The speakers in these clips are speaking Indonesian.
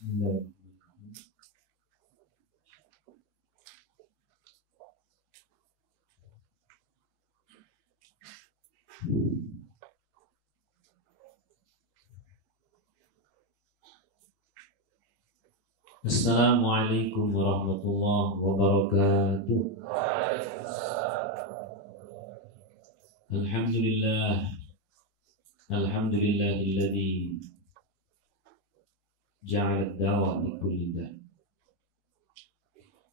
Bismillahirrahmanirrahim. Assalamualaikum warahmatullahi wabarakatuh. Alhamdulillahilladzi ja'ala ad-dawa li kulli da'.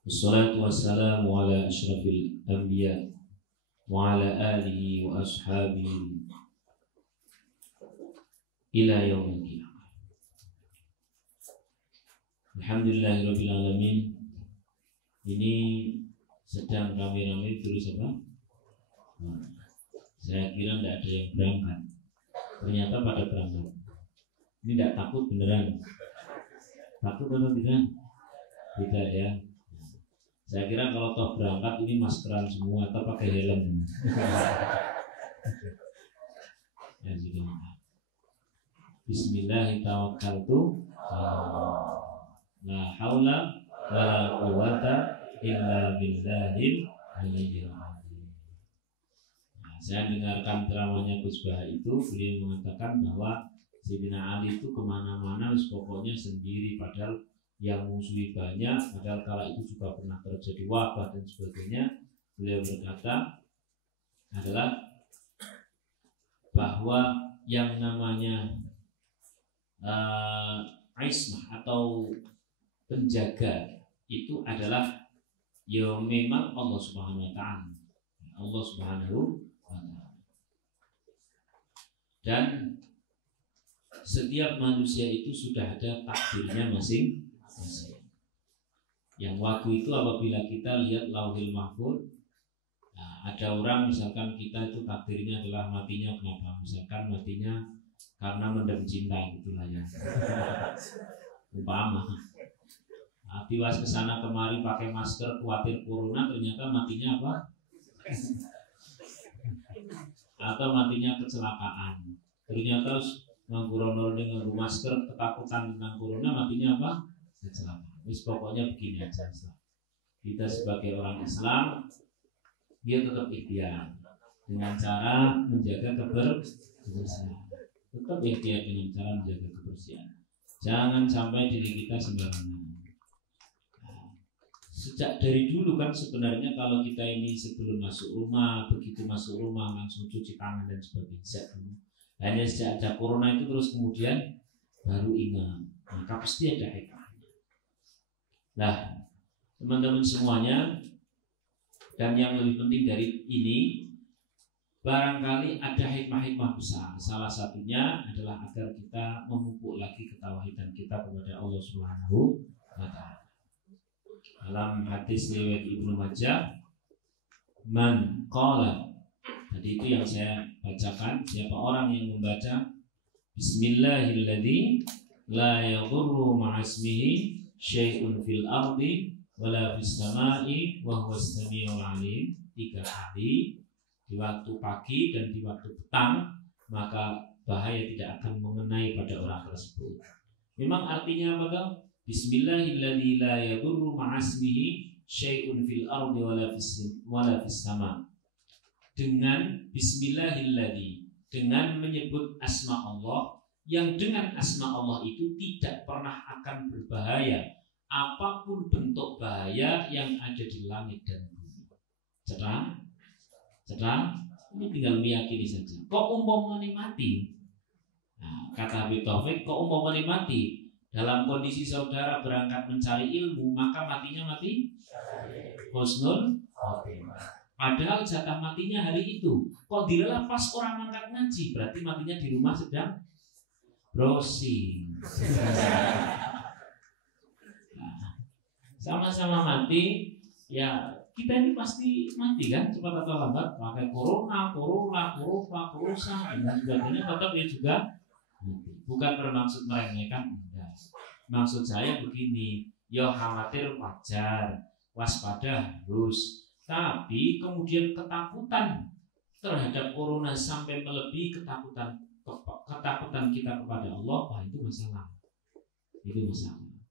Wassalatu wassalamu ala asyrafil anbiya wa ala alihi wa ashabihi ila yaumil qiyamah. Alhamdulillahirabbil alamin. Ini sedang rame-rame terus apa? Saya kira tidak ada yang berangkat. Ternyata pada berangkat. Ini tidak takut beneran. Takut atau tidak? Tidak ya. Saya kira kalau toh berangkat ini maskeran semua atau pakai helm. Ya sudah. Bismillahirrahmanirrahim. La haula wala quwwata illa billahil aliyyil azim. Saya dengarkan ceramahnya Gus Bah itu, beliau mengatakan bahwa Sayyidina Ali itu kemana-mana pokoknya sendiri, padahal yang musuhi banyak, padahal kala itu juga pernah terjadi wabah dan sebagainya. Beliau berkata adalah bahwa yang namanya ismah atau penjaga itu adalah ya memang Allah Subhanahu wa ta'ala. Allah Subhanahu wa ta'ala. Dan setiap manusia itu sudah ada takdirnya masing-masing. Yang waktu itu apabila kita lihat Lauhil Mahfuz, nah, ada orang misalkan kita itu takdirnya adalah matinya kenapa? Misalkan matinya karena mendem cinta gitulah ya. Umpama tiwas kesana kemari pakai masker khawatir corona, ternyata matinya apa? Atau matinya kecelakaan, ternyata ngangguronol dengan masker ketakutan tentang corona, matinya apa? Kecelakaan. Wis pokoknya begini aja. Kita sebagai orang Islam dia tetap ikhtiar dengan cara menjaga kebersihan. Tetap ikhtiar dengan cara menjaga kebersihan. Jangan sampai diri kita sembarangan. Sejak dari dulu kan sebenarnya kalau kita ini sebelum masuk rumah, begitu masuk rumah langsung cuci tangan dan sebagainya. Hanya sejak ada corona itu terus kemudian baru ingat. Maka pasti ada hikmahnya. Nah, teman-teman semuanya, dan yang lebih penting dari ini, barangkali ada hikmah-hikmah besar. Salah satunya adalah agar kita memupuk lagi ketauhidan kita kepada Allah Subhanahu wa ta'ala. Dalam hadis riwayat Ibnu Majah, man qala, tadi itu yang saya bacakan, siapa orang yang membaca Bismillahilladzi la yadurru ma'asmihi syai'un fil ardi wala fis sama'i wa huwas samiul alim 3 kali di waktu pagi dan di waktu petang, maka bahaya tidak akan mengenai pada orang tersebut. Memang artinya apa? Bismillahilladzi la yadurru ma'asmihi syai'un fil ardi wala fis sama. Dengan Bismillahilladzi, dengan menyebut asma Allah, yang dengan asma Allah itu tidak pernah akan berbahaya apapun bentuk bahaya yang ada di langit dan bumi. Cerah? Ini tinggal meyakini saja. Kok umpamanya mati? Nah, kata Habib Taufik, kok umpamanya mati? Dalam kondisi saudara berangkat mencari ilmu, maka matinya mati husnul khotimah. Padahal jatah matinya hari itu. Kok dilelah pas orang mangkat ngaji, berarti matinya di rumah sedang browsing. Nah, sama-sama mati, ya kita ini pasti mati kan, cepat atau lambat. Pakai corona, dan sebagainya, tetap ya juga mati. Bukan bermaksud meremehkan, enggak. Maksud saya begini, ya khawatir wajar, waspada harus, tapi kemudian ketakutan terhadap corona sampai melebihi ketakutan kita kepada Allah, wah itu masalah.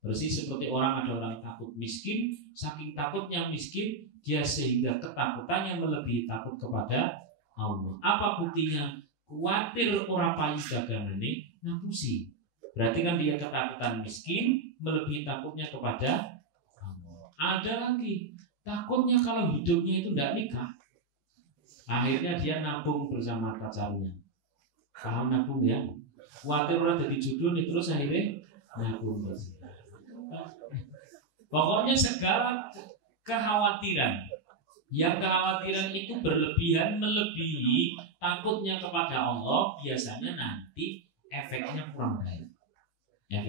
Persis seperti ada orang takut miskin, saking takutnya miskin, dia sehingga ketakutannya melebihi takut kepada Allah. Apa buktinya? Kuatir orang payu dagangane ngapusi. Berarti kan dia ketakutan miskin melebihi takutnya kepada Allah. Ada lagi takutnya kalau hidupnya itu tidak nikah. Akhirnya dia nabung bersama pacarnya. Paham nabung ya? Kuatir orang jadi jodoh nih, terus akhirnya nabung bersama. Pokoknya segala kekhawatiran, yang kekhawatiran itu berlebihan melebihi takutnya kepada Allah, biasanya nanti efeknya kurang baik. Nah,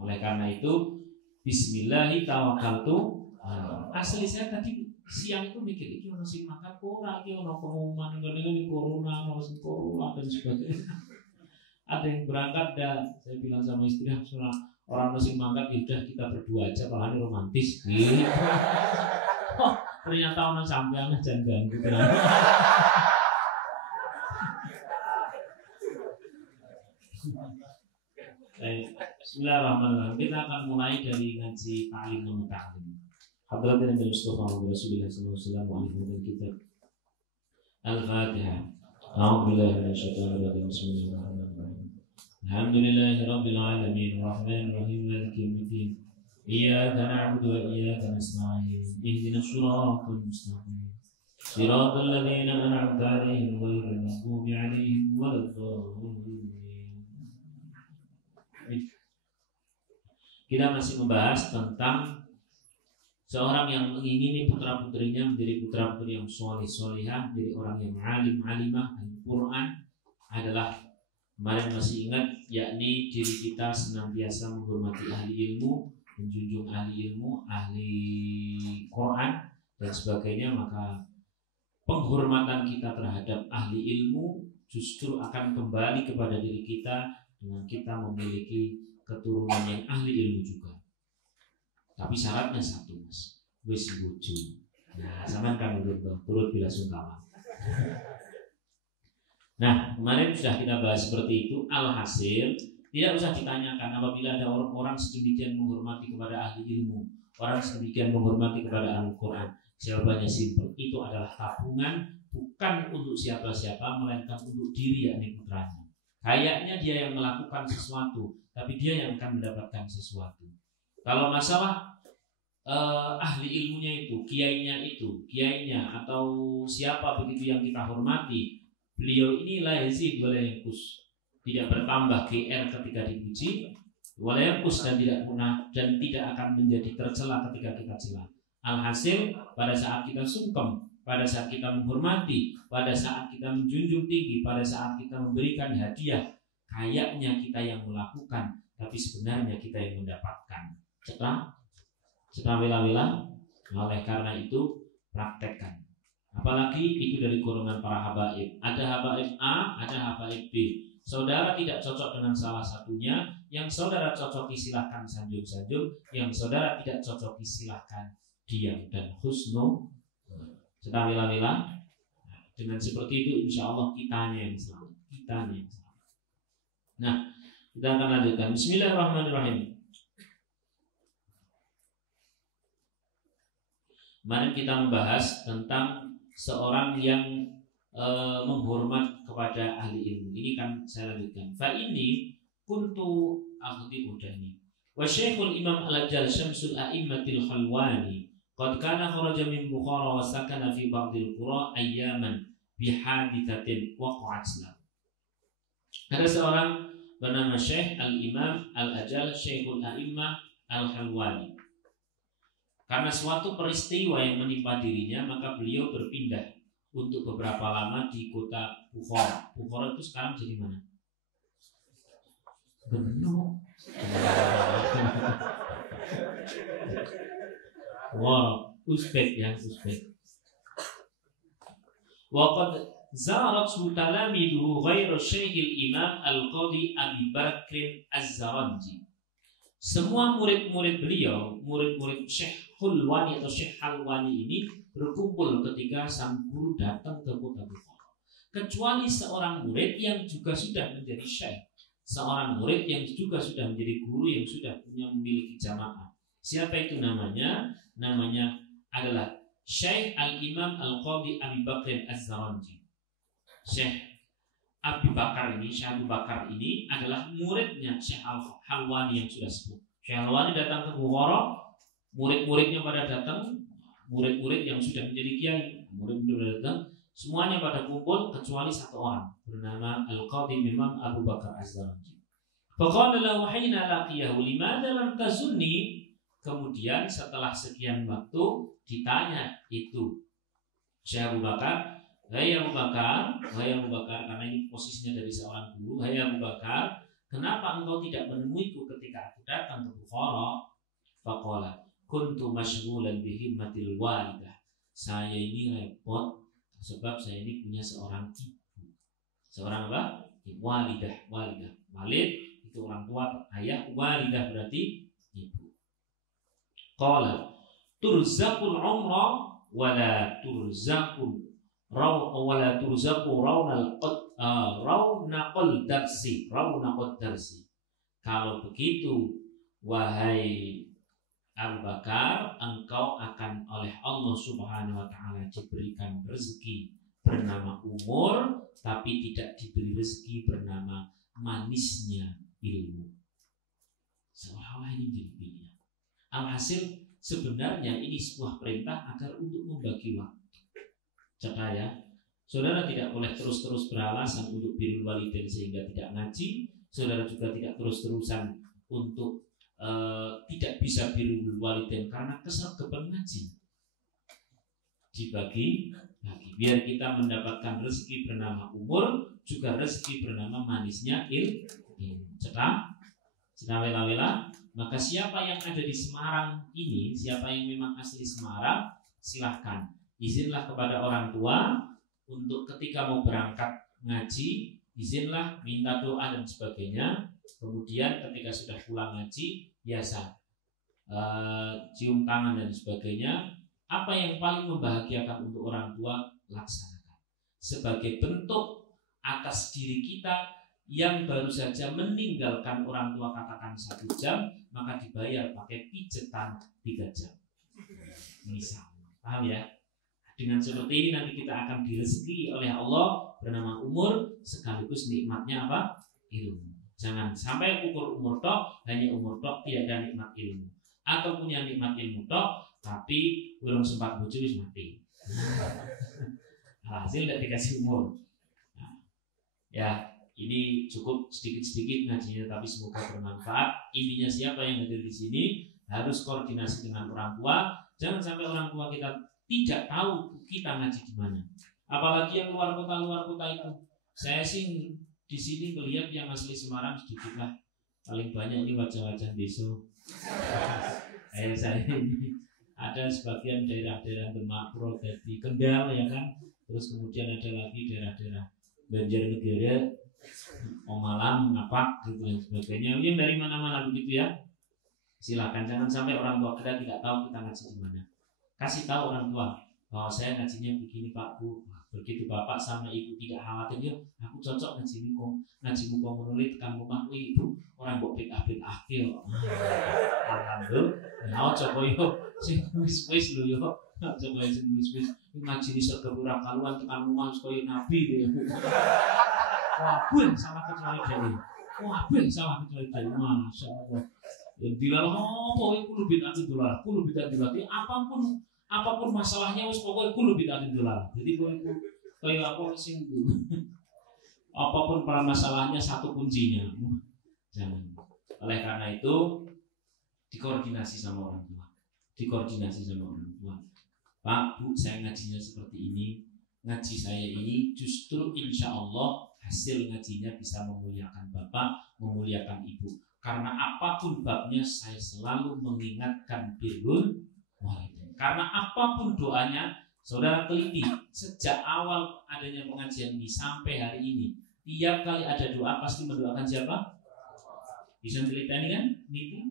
oleh karena itu Bismillahirrahmanirrahim. Asli saya tadi siang itu mikir iki ono sing makan ora, iki ono pengumuman ngene corona, ono sing corona dan sebagainya. Ada yang berangkat dan saya bilang sama istri, orang sing mangkat ya udah kita berdua aja, malahan romantis. Gitu. Oh, ternyata ono sampean jangan ganggu tenang. Bismillahirrahmanirrahim. Kita akan mulai dari ngaji ta'lim wa ta'lim. Hadratin Nabi Mustafa Rasulullah sallallahu alaihi wasallam kitab Al-Fatihah. A'udzubillahi minasyaitonir rajim. Bismillahirrahmanirrahim. Alhamdulillahi rabbil alamin, arrahmanir rahim, maliki yaumiddin. Iyyaka na'budu wa iyyaka nasta'in. Ihdinas siratal mustaqim. Siratal ladzina an'amta 'alaihim ghairil maghdubi 'alaihim waladdallin. Kita masih membahas tentang seorang yang mengingini putra-putrinya menjadi putra-putri yang soleh-solehah, menjadi orang yang alim, alimah. Al-Quran adalah, kemarin masih ingat, yakni diri kita senantiasa menghormati ahli ilmu, menjunjung ahli ilmu, ahli Quran dan sebagainya. Maka penghormatan kita terhadap ahli ilmu justru akan kembali kepada diri kita dengan kita memiliki keturunan yang ahli ilmu juga. Tapi syaratnya satu, Mas, wis bojo. Nah, sampean kan turut bila sungkawa. Nah, kemarin sudah kita bahas seperti itu. Alhasil, tidak usah ditanyakan apabila ada orang sedemikian menghormati kepada ahli ilmu, orang sedemikian menghormati kepada Al-Quran. Jawabannya simpel, itu adalah tabungan, bukan untuk siapa-siapa, melainkan untuk diri, yakni putranya. Kayaknya dia yang melakukan sesuatu, tapi dia yang akan mendapatkan sesuatu. Kalau masalah ahli ilmunya itu, kiainya atau siapa begitu yang kita hormati, beliau ini la yazid wa la yanqus, tidak bertambah GR ketika dipuji, wa la yanqus, dan tidak punah dan tidak akan menjadi tercela ketika kita cela. Alhasil, pada saat kita sungkem, pada saat kita menghormati, pada saat kita menjunjung tinggi, pada saat kita memberikan hadiah, kayaknya kita yang melakukan, tapi sebenarnya kita yang mendapatkan. Cetra wila-wila. Oleh karena itu praktekkan. Apalagi itu dari golongan para habaib. Ada habaib A, ada habaib B. Saudara tidak cocok dengan salah satunya, yang saudara cocoki silahkan sanjung-sanjung, yang saudara tidak cocoki silahkan diam dan husnu. Cetra wila-wila. Dengan seperti itu insya Allah kitanya yang selamat. Nah, kita akan lanjutkan. Bismillahirrahmanirrahim. Kemarin kita membahas tentang seorang yang menghormat kepada ahli ilmu. Ini kan saya lanjutkan. Fa ini kuntu akhdi udani. Wa Syekhul Imam Al-Ajal Syamsul A'immatil Khalwani qad kana kharaja min Bukhara wa sakana fi ba'dil qura ayyaman bihadithatin waqa'at lahu. Ada seorang bernama Syekh Al-Imam Al-Ajal Syekhul A'immah Al-Khalwani. Karena suatu peristiwa yang menimpa dirinya, maka beliau berpindah untuk beberapa lama di kota Bukhara. Bukhara itu sekarang jadi mana? Benar. Wow, Uzbek ya, Uzbek. Waqad zarat talamiduhu ghairu Syekhil Imam Al-Qadi Abi Bakr Az-Zaranji. Semua murid-murid beliau, murid-murid Syekh Hulwani atau Syekh Halwani ini berkumpul ketika sang guru datang ke kota Bukhara. Kecuali seorang murid yang juga sudah menjadi syekh. seorang murid yang juga sudah menjadi guru, yang sudah punya memiliki jamaah. Siapa itu namanya? Namanya adalah Syekh Al-Imam Al-Qadhi Abi Bakr Az-Zaranji. Syekh Abu Bakar ini adalah muridnya Syekh Al-Halwani yang sudah sepuh. Syekh Al-Halwani datang ke Bukhara, murid-muridnya pada datang, murid-murid yang sudah menjadi kiai, murid-murid datang, semuanya pada kumpul kecuali satu orang bernama Al-Qadhi Imam Abu Bakar Az-Zaranji. Faqala lahu hina laqiyahu limadha lam tazunni? Kemudian setelah sekian waktu ditanya itu Syekh Abu Bakar, Hai Abu Bakar, karena ini posisinya dari seorang guru. Hai Abu Bakar, kenapa engkau tidak menemuiku ketika aku datang ke Bukhara? Faqala, kuntu masyghulan bi himmatil walidah. Saya ini repot sebab saya ini punya seorang ibu. Seorang apa? Walidah. Walid itu orang tua, ayah. Walidah berarti ibu. Qala, turzaqul umra wala turzaqul wala turzaqu raunaqal darsi. Kalau begitu, wahai Abu Bakar, engkau akan oleh Allah Subhanahu wa taala diberikan rezeki bernama umur, tapi tidak diberi rezeki bernama manisnya ilmu. Seolah-olah ini menjadi pilihan. Alhasil sebenarnya ini sebuah perintah agar untuk membagi waktu. Cakap ya, saudara tidak boleh terus-terus beralasan untuk birrul walidain sehingga tidak ngaji. Saudara juga tidak terus-terusan untuk tidak bisa birrul walidain karena kesergepan ngaji. Dibagi, biar kita mendapatkan rezeki bernama umur, juga rezeki bernama manisnya ilmu. Cekap wela-wela. Maka siapa yang ada di Semarang ini, siapa yang memang asli Semarang, silahkan izinlah kepada orang tua untuk ketika mau berangkat ngaji, izinlah minta doa dan sebagainya. Kemudian ketika sudah pulang ngaji, biasa cium tangan dan sebagainya. Apa yang paling membahagiakan untuk orang tua, laksanakan sebagai bentuk atas diri kita yang baru saja meninggalkan orang tua, katakan 1 jam, maka dibayar pakai pijetan 3 jam misalnya. Paham ya? Dengan seperti ini nanti kita akan direzeki oleh Allah bernama umur, sekaligus nikmatnya apa? Ilmu. Jangan sampai ukur umur tok, hanya umur tok, tidak ada nikmat ilmu. Atau punya nikmat ilmu tok, tapi belum sempat bojo wis mati. Hasil tidak dikasih umur. Nah, ya, ini cukup sedikit-sedikit ngajinya, tapi semoga bermanfaat. Intinya siapa yang hadir di sini harus koordinasi dengan orang tua. Jangan sampai orang tua kita tidak tahu kita ngaji di mana. Apalagi yang luar kota itu. Saya sih di sini melihat yang asli Semarang sedikit lah. Paling banyak ini wajah-wajah desa. Saya ini ada sebagian daerah-daerah Demak, Purwodadi, Kendal ya kan. Terus kemudian ada lagi daerah-daerah Banjarnegara, Malang, Ngapak gitu dan sebagainya. Yang dari mana-mana begitu ya. Silakan, jangan sampai orang tua kita tidak tahu kita ngaji di mana. Kasih tahu orang tua, oh saya ngajinya begini Pak Bu. Begitu bapak sama ibu tidak khawatir, ya aku cocok ngaji muka menulis tekan rumah ibu orang buat beda akhir. Alhamdulillah. Nah coba yo sing wis lu yo coba sing wis ngaji di surga ora kaluan tekan rumah koyo nabi gitu. Wah pun salah kecuali dari. Masya Allah. Dilalah oh kulo bid'atin dolar, apapun masalahnya wis pokoke kulo bid'atin dolar. Jadi kayak apa sing apapun masalahnya satu kuncinya. Jangan. Oleh karena itu dikoordinasi sama orang tua. Pak, Bu, saya ngajinya seperti ini. Ngaji saya ini justru insya Allah hasil ngajinya bisa memuliakan Bapak, memuliakan Ibu. Karena apapun babnya saya selalu mengingatkan birrul walidain. Karena apapun doanya, saudara teliti sejak awal adanya pengajian ini sampai hari ini, tiap kali ada doa pasti mendoakan siapa? Bisa teliti kan? Nah, gitu.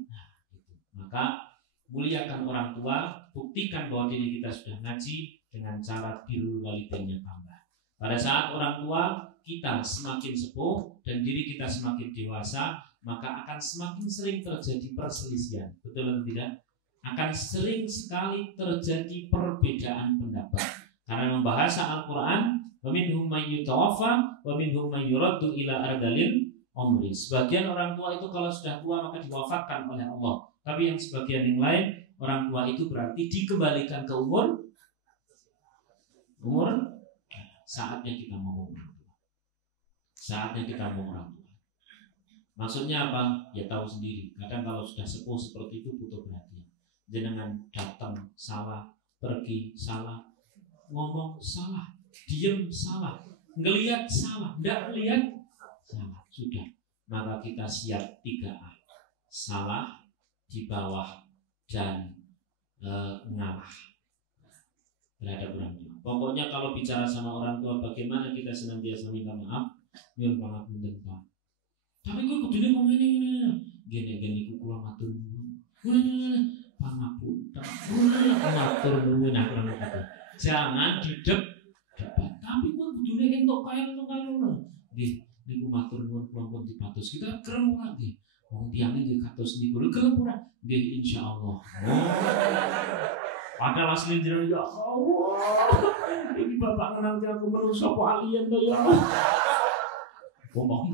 Maka muliakan orang tua, buktikan bahwa diri kita sudah ngaji dengan cara birrul walidainnya tambah. Pada saat orang tua kita semakin sepuh dan diri kita semakin dewasa, maka akan semakin sering terjadi perselisihan. Betul atau tidak? Akan sering sekali terjadi perbedaan pendapat. Karena membahas Al-Quran, wa minhum may yutawaffa wa minhum may yuraddu ila ardalil umri. Sebagian orang tua itu kalau sudah tua maka diwafatkan oleh Allah. Tapi yang sebagian yang lain, orang tua itu berarti dikembalikan ke umur saatnya kita mau orang tua. Saatnya kita mau orang tua. Maksudnya apa? Ya tahu sendiri. Kadang kalau sudah sepuh seperti itu butuh perhatian. Jenengan datang salah, pergi salah, ngomong salah, diam salah, ngelihat salah, tidak lihat salah. Sudah. Maka kita siap 3A. Salah, di bawah, dan ngalah terhadap orang tua. Pokoknya kalau bicara sama orang tua, bagaimana kita senantiasa minta maaf, nyuwun pangapunten Pak. Tapi kok kudune ngomong ini gini kula matur nuwun. Pangapunten. Matur nuwun aku kata. Jangan debat. Tapi kok kudune entuk kaya nggih niku matur nuwun kula pun dipatus. Kita kerem ora nggih. Wong tiyane nggih kados niku lho kerem ora? Nggih insyaallah. Padahal asli jenengan ya Allah. Ini bapak kenal aku manusia apa alien to ya. Ngomong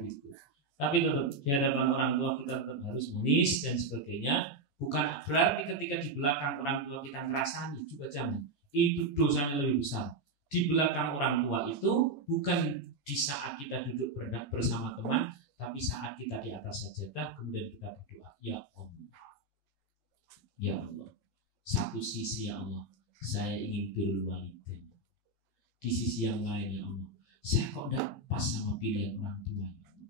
gitu. Tapi tetap di hadapan orang tua kita tetap harus manis dan sebagainya. Bukan berarti ketika di belakang orang tua kita ngerasani, juga jangan. Itu dosanya lebih besar. Di belakang orang tua itu bukan di saat kita duduk bersama teman, tapi saat kita di atas sajadah kemudian kita berdoa, ya Allah. Ya Allah, satu sisi ya Allah, saya ingin birrul walidain. Di sisi yang lain ya Allah, saya kok tidak pas sama pilihan orang tua ya Allah.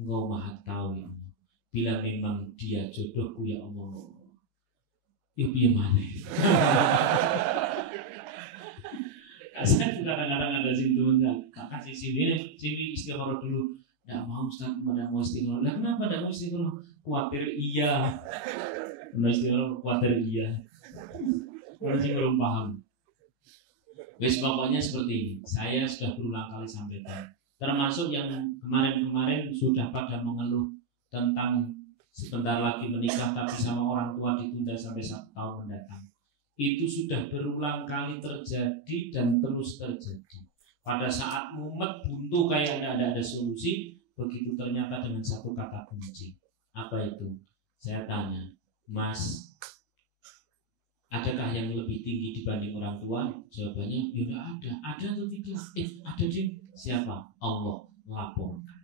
Engkau maha tahu ya Allah. Bila memang dia jodohku ya Allah, yuk dia mana? Saya kadang-kadang ada sintomen kakak sini istighfar dulu. Tidak mau Ustaz, pada mau istighfar. Lah kenapa tidak mau istighfar? Khawatir iya. Istighfar khawatir iya. Masih belum paham. Wes pokoknya seperti ini. Saya sudah berulang kali sampaikan. Termasuk yang kemarin-kemarin sudah pada mengeluh tentang sebentar lagi menikah tapi sama orang tua ditunda sampai 1 tahun mendatang. Itu sudah berulang kali terjadi dan terus terjadi. Pada saat mumet buntu kayak ada solusi, begitu ternyata dengan satu kata kunci. Apa itu? Saya tanya, Mas, adakah yang lebih tinggi dibanding orang tua? Jawabannya, ya tidak ada. Ada atau tidak? Ada di siapa? Allah laporkan.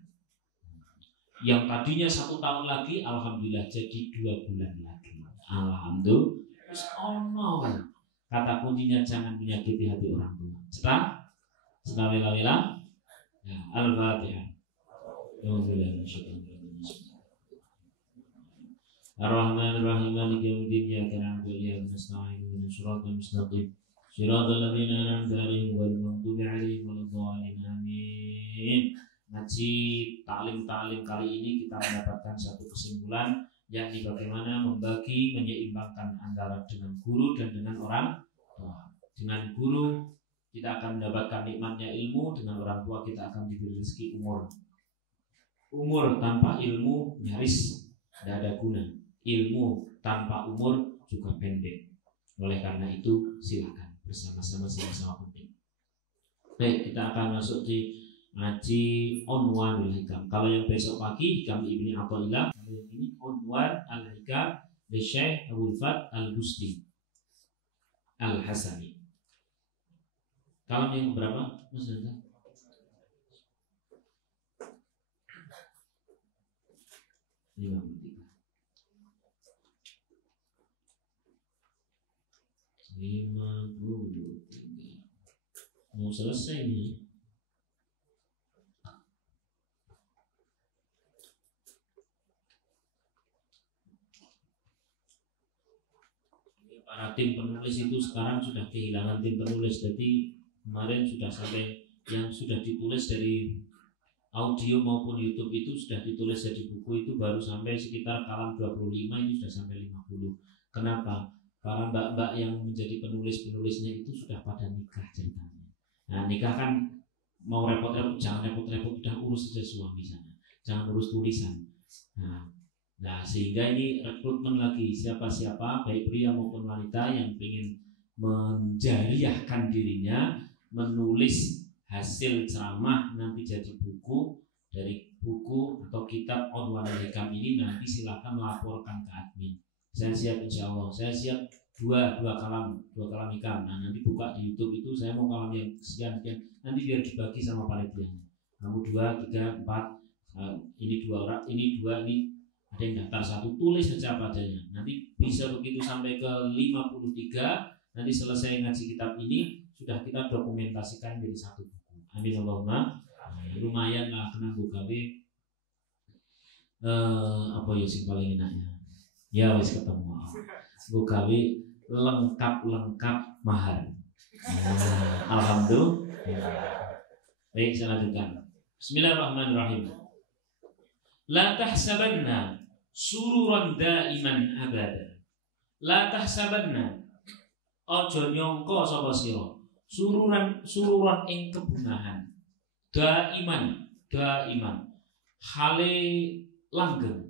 Yang tadinya 1 tahun lagi, alhamdulillah jadi 2 bulan lagi. Alhamdulillah. Oh no. Kata kuncinya jangan menyakiti hati orang tua. Setelah Bismillahirrahmanirrahim. Ya, Al-Fatihah. Ar-Rahmanir-Rahim Maliki yaumiddin iyyaka na'budu wa iyyaka nasta'in ihdinas siratal mustaqim siratal ladzina an'amta 'alaihim ghairil maghdubi 'alaihim waladdallin. Amin. Ngaji taklim kali ini kita mendapatkan satu kesimpulan, yakni bagaimana menyeimbangkan antara dengan guru dan dengan orang tua. Dengan guru kita akan mendapatkan nikmatnya ilmu, dengan orang tua kita akan diberi rezeki umur. Umur tanpa ilmu nyaris tidak ada guna. Ilmu tanpa umur juga pendek. Oleh karena itu silakan bersama-sama penting. Baik, kita akan masuk di ngaji Unwanul Hikam. Kalau yang besok pagi Hikam Ibni Athaillah, kalau yang ini Unwan Al-Hikam li Syekh Abdul Fat Al-Busti Al-Hasani. Kalau yang berapa? Mas Reza? Lima puluh tiga. Mau selesai nih. Para tim penulis itu sekarang sudah kehilangan tim penulis. Jadi kemarin sudah sampai yang sudah ditulis dari audio maupun YouTube itu sudah ditulis jadi buku itu baru sampai sekitar kalam 25, ini sudah sampai 50. Kenapa? Para mbak-mbak yang menjadi penulis-penulisnya itu sudah pada nikah ceritanya. Nah, nikah kan mau repot-repot, jangan repot-repot, udah urus saja suami sana, jangan urus tulisan. Nah, sehingga ini rekrutmen lagi siapa-siapa baik pria maupun wanita yang ingin menjariahkan dirinya, menulis hasil ceramah nanti jadi buku, dari buku atau kitab Unwanul Hikam ini nanti silakan laporkan ke admin. Saya siap, insya Allah. Saya siap dua kalam hikam. Nah, nanti buka di YouTube itu saya mau kalam yang sekian, nanti biar dibagi sama panitianya. Kamu 2, 3, 4, ini 2 orang, ini 2, ini ada yang daftar 1, tulis saja apa adanya. Nanti bisa begitu sampai ke 53. Nanti selesai ngaji kitab ini sudah kita dokumentasikan jadi 1 buku. Amin Allahumma. Lumayan lah kena gue gawe apa ya sing paling enaknya. Ya wis ketemu. Gue gawe lengkap mahar. Alhamdulillah. Baik, saya lanjutkan. Bismillahirrahmanirrahim. La tahsabanna sururan daiman abada. La tahsabanna ojo nyongko sapa sira sururan ing kebunahan. Daiman hale langgeng,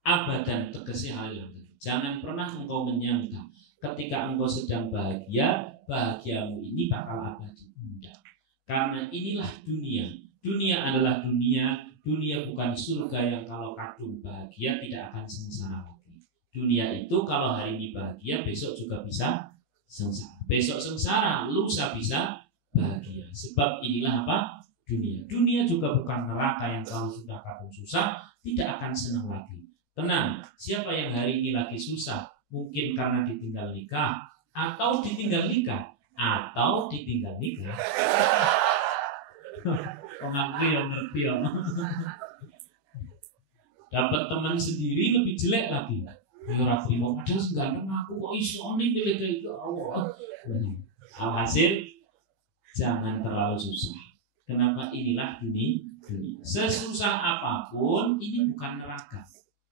abadan tegese hale langgeng. Jangan pernah engkau menyangka ketika engkau sedang bahagiamu ini bakal abadi. Tidak. Karena inilah dunia. Dunia adalah dunia bukan surga yang kalau kadung bahagia tidak akan sengsara lagi. Dunia itu kalau hari ini bahagia, besok juga bisa sengsara. Besok sengsara, lusa bisa bahagia. Sebab inilah apa? Dunia juga bukan neraka yang kalau sudah kadung susah tidak akan senang lagi. Tenang, siapa yang hari ini lagi susah, mungkin karena ditinggal nikah atau ditinggal nikah. Pengerti ya. Dapat teman sendiri lebih jelek lagi. Ya ora trimo, padahal ganteng aku kok iso nih milih kayak Allah. Alhasil jangan terlalu susah. Kenapa? Inilah dunia. Sesusah apapun ini bukan neraka.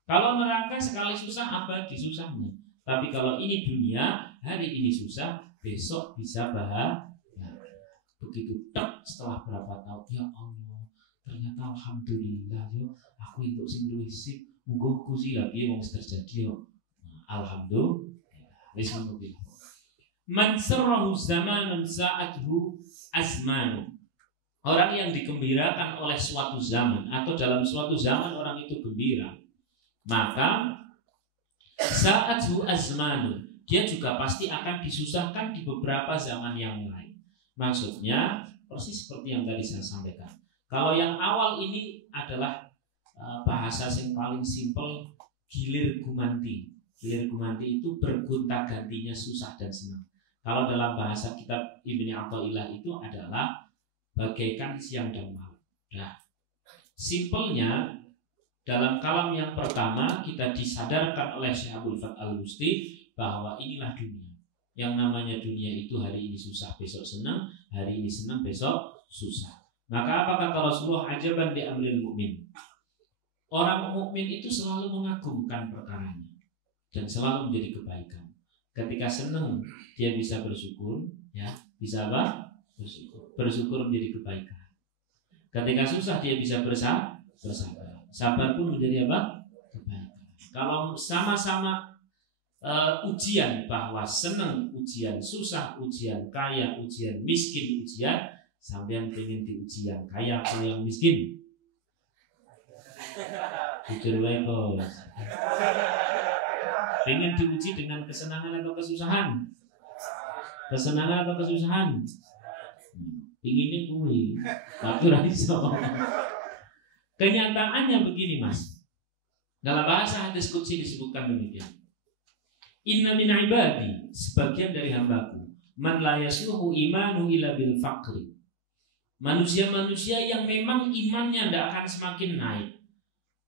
Kalau neraka sekali susah abadi susahnya. Tapi kalau ini dunia, hari ini susah, besok bisa bahagia. Begitu tek setelah berapa tahun, ya Allah, ternyata alhamdulillah yo, aku untuk sing luwih sip, mugo kusi lagi wong terjadi yo. Alhamdulillah. Wis ngono kuwi. Man sarrahu zamanun sa'athu asmanu. Orang yang digembirakan oleh suatu zaman atau dalam suatu zaman orang itu gembira, maka sa'athu asmanu, dia juga pasti akan disusahkan di beberapa zaman yang lain. Maksudnya persis seperti yang tadi saya sampaikan. Kalau yang awal ini adalah bahasa yang paling simpel, gilir gumanti. Gilir gumanti itu bergonta-gantinya susah dan senang. Kalau dalam bahasa kitab Ibnu Athaillah itu adalah bagaikan siang dan malam. Nah, simpelnya dalam kalam yang pertama kita disadarkan oleh Syekh Abdul Fath Al-Busti bahwa inilah dunia. Yang namanya dunia itu hari ini susah, besok senang, hari ini senang, besok susah. Maka apa kata Rasulullah, ajaban di amril mukmin. Orang mukmin itu selalu mengagumkan perkaranya dan selalu menjadi kebaikan. Ketika senang dia bisa bersyukur, ya, bisa apa? Bersyukur menjadi kebaikan. Ketika susah dia bisa bersabar. Sabar pun menjadi apa? Kebaikan. Kalau sama-sama ujian, bahwa senang ujian, susah ujian, kaya ujian, miskin ujian, sampean pengen diuji yang kaya atau yang miskin? Jujur wae bos. Pengen diuji dengan kesenangan atau kesusahan? Kesenangan atau kesusahan? Inginnya kuwi, tapi ora iso. Kenyataannya begini mas. Dalam bahasa hadis qudsi disebutkan demikian. Inna min ibadi, sebagian dari hambaku, man la yasluhu imanu illa bil faqri. Manusia-manusia yang memang imannya tidak akan semakin naik,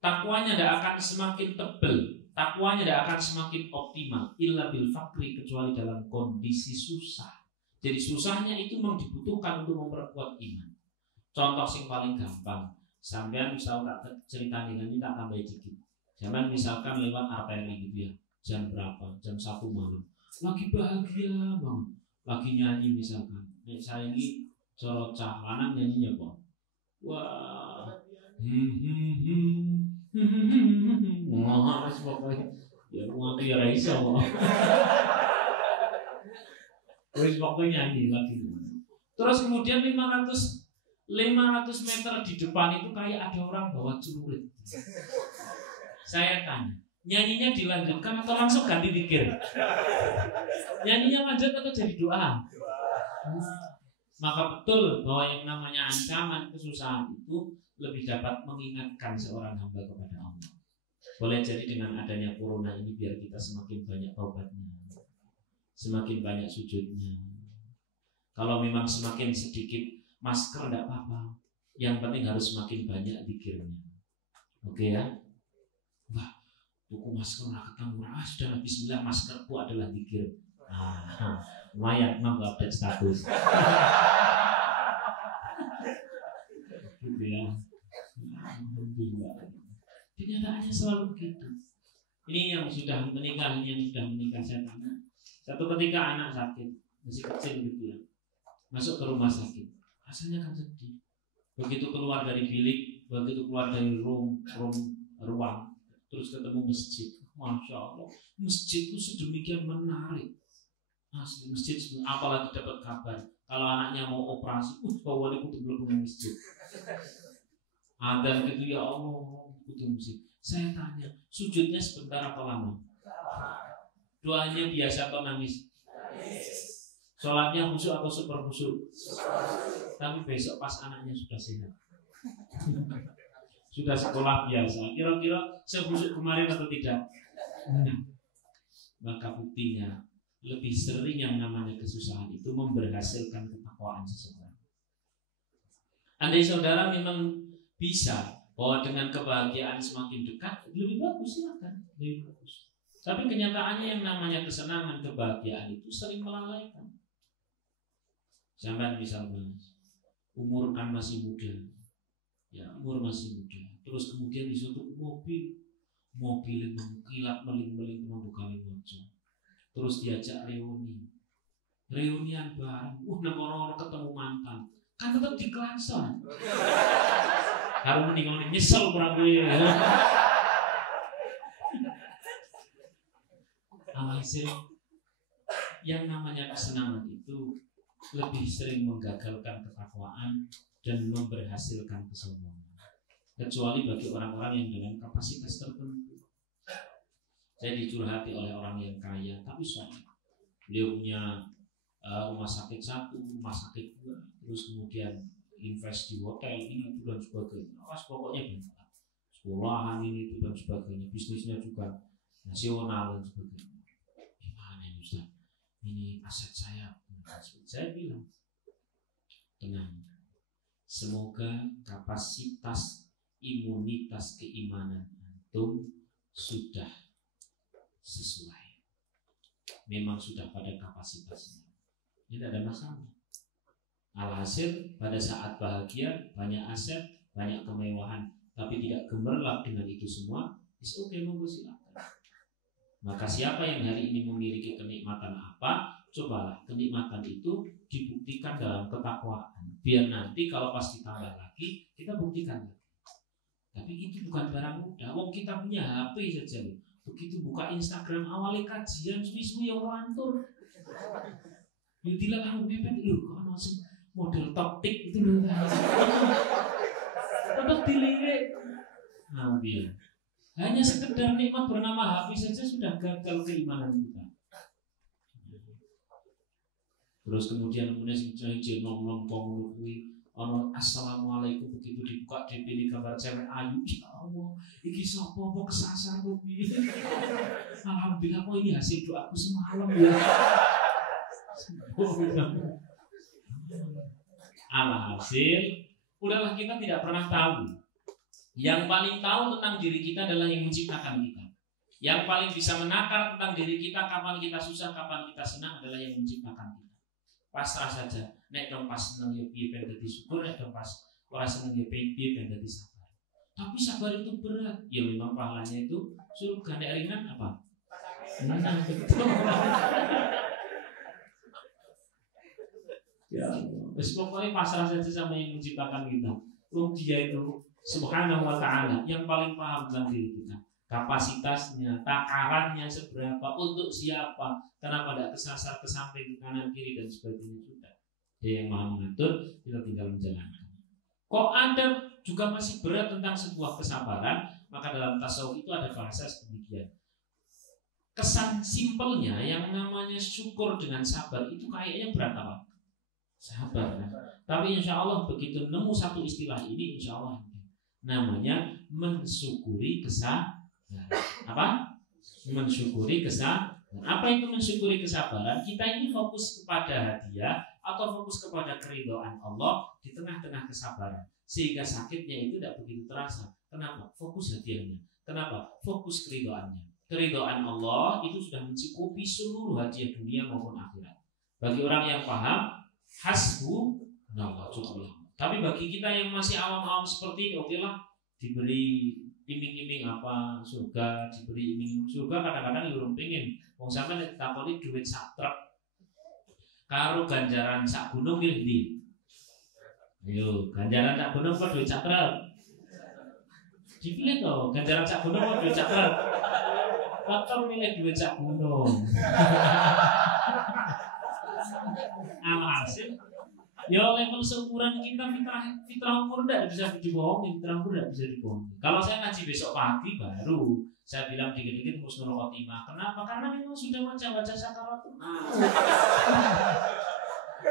takwanya tidak akan semakin tebal, takwanya tidak akan semakin optimal illa bil faqri, kecuali dalam kondisi susah. Jadi susahnya itu memang dibutuhkan untuk memperkuat iman. Contoh yang paling gampang, sampean misal tak cerita ini tak tambah dikit. Jangan misalkan lewat arteri gitu ya. Jam berapa? Jam 1 malam. Lagi bahagia banget. Lagi nyanyi misalkan. Saya ini Coro cah lanang nyanyinya apa? Wah. Wah, pokoknya ya waktu ya Raisa. Wis pokoknya nyanyi lagi. Terus kemudian 500 meter di depan itu kayak ada orang bawa celurit. Saya tanya, nyanyinya dilanjutkan atau langsung ganti pikir? Nyanyinya lanjut atau jadi doa? Maka betul bahwa yang namanya ancaman kesusahan itu lebih dapat mengingatkan seorang hamba kepada Allah. Boleh jadi dengan adanya corona ini biar kita semakin banyak taubatnya, semakin banyak sujudnya. Kalau memang semakin sedikit masker tidak apa-apa, yang penting harus semakin banyak zikirnya. Oke ya? Wah, tuku masker nggak ketemu. Sudah bismillah, maskerku adalah zikir. Lumayan, nggak update status. Gitu ya. Kenyataannya selalu begitu. Ini yang sudah menikah, saya tanya. Satu ketika anak sakit, masih kecil gitu ya, masuk ke rumah sakit, rasanya kan sedih. Begitu keluar dari bilik, begitu keluar dari ruang, terus ketemu masjid. Masya Allah, masjid itu sedemikian menarik. Asli masjid, apalagi dapat kabar kalau anaknya mau operasi, bawa ikut belum masjid. Ada gitu, ya Allah, ikut masjid. Saya tanya, sujudnya sebentar apa lama? Doanya biasa atau nangis? Sholatnya khusyuk atau super khusyuk? Tapi besok pas anaknya sudah sehat, sudah sekolah biasa, kira-kira sekhusyuk kemarin atau tidak? Maka buktinya lebih sering yang namanya kesusahan itu memberhasilkan ketakwaan seseorang. Andai saudara memang bisa bahwa dengan kebahagiaan semakin dekat, lebih bagus, silakan, lebih bagus. Tapi kenyataannya yang namanya kesenangan, kebahagiaan itu sering melalaikan. Sampai misalnya umur kan masih muda, ya umur masih muda, terus kemudian disuruh mobil yang mengkilat meling-meling membuka mojo. Terus diajak reunian bareng, orang-orang ketemu mantan, kan tetap di Klason. Harus mendingan nyesel kurang gue. Alhasil yang namanya kesenangan itu lebih sering menggagalkan ketakwaan dan memberhasilkan kesombongan. Kecuali bagi orang-orang yang dengan kapasitas tertentu. Saya dicurhati oleh orang yang kaya, tapi soalnya beliau punya rumah sakit 1, rumah sakit 2, terus kemudian invest di hotel ini itu dan sebagainya. Pokoknya banyak. Sekolahan ini itu dan sebagainya, bisnisnya juga nasional dan sebagainya. Gimana ini Ustaz? Ini aset saya. Saya bilang, tenang. Semoga kapasitas imunitas keimanan antum sudah sesuai. Memang sudah pada kapasitasnya. Ini tidak ada masalah. Alhasil pada saat bahagia, banyak aset, banyak kemewahan, tapi tidak gemerlap dengan itu semua, is okay, monggo silakan. Maka siapa yang hari ini memiliki kenikmatan apa, cobalah kenikmatan itu dibuktikan dalam ketakwaan. Biar nanti kalau pas ditambah lagi, kita buktikan lagi. Tapi itu bukan barang mudah. Wong kita punya HP saja loh. Begitu buka Instagram awalnya kajian suwi-suwi yang lantur. Yo dilarang mepet lho, kono model topik itu lho. Tetap dilirik. Nah, biar hanya sekedar nikmat bernama HP saja sudah gagal keimanan kita. Terus kemudian sing nom-nom kono kuwi ono assalamualaikum, begitu dibuka DP gambar cewek ayu, ya Allah, iki sapa kok kesasar kok piye. Alhamdulillah kok ini hasil doaku semalam ya. Alhasil, udahlah kita tidak pernah tahu. Yang paling tahu tentang diri kita adalah yang menciptakan kita. Yang paling bisa menakar tentang diri kita, kapan kita susah, kapan kita senang, adalah yang menciptakan kita. Pasrah saja. Nek dong pas seneng yo piye ben dadi syukur, nek dong pas ora seneng yo piye ben dadi sabar. Tapi sabar itu berat. Ya memang pahalanya itu surga. Nek ringan apa? Senang. Ya Allah. Wis pokoknya pasrah saja sama yang menciptakan kita. Dia itu Subhanahu wa ta'ala yang paling paham tentang diri kita. Kapasitasnya, takarannya seberapa, untuk siapa, kenapa tidak kesasar ke samping, ke kanan kiri dan sebagainya sudah. Dia yang maha mengatur, kita tinggal menjalankan. Kok ada juga masih berat tentang sebuah kesabaran, maka dalam tasawuf itu ada bahasa sedemikian. Kesan simpelnya yang namanya syukur dengan sabar itu kayaknya berat apa? Sabar kan? Tapi insya Allah begitu nemu satu istilah ini, insya Allah namanya mensyukuri kesabaran. Apa? Mensyukuri kesabaran. Apa itu mensyukuri kesabaran? Kita ini fokus kepada hadiah atau fokus kepada keridhaan Allah di tengah-tengah kesabaran, sehingga sakitnya itu tidak begitu terasa. Kenapa? Fokus hadiahnya. Kenapa? Fokus keridhaannya. Keridhaan Allah itu sudah mencukupi seluruh hadiah dunia maupun akhirat. Bagi orang yang paham, hasbunallah, cukup. Tapi bagi kita yang masih awam-awam seperti ini, okelah, diberi iming-iming apa surga, diberi iming surga, kadang-kadang belum pengen. Wong sampean nek takoni duit sak truk karo ganjaran sak gunung milih ndi? Yo, ganjaran sak gunung apa duit sak truk? Dipilih toh, ganjaran sak gunung apa duit sak truk? Kakak milih duit sak gunung. Alhasil ya level seukuran kita fitrah umur tidak bisa dibohongin, fitrah umur tidak bisa dibohongin. Kalau saya ngaji besok pagi baru saya bilang dikit-dikit husnul khotimah. Kenapa? Karena memang sudah wajah-wajah sakaratul maut.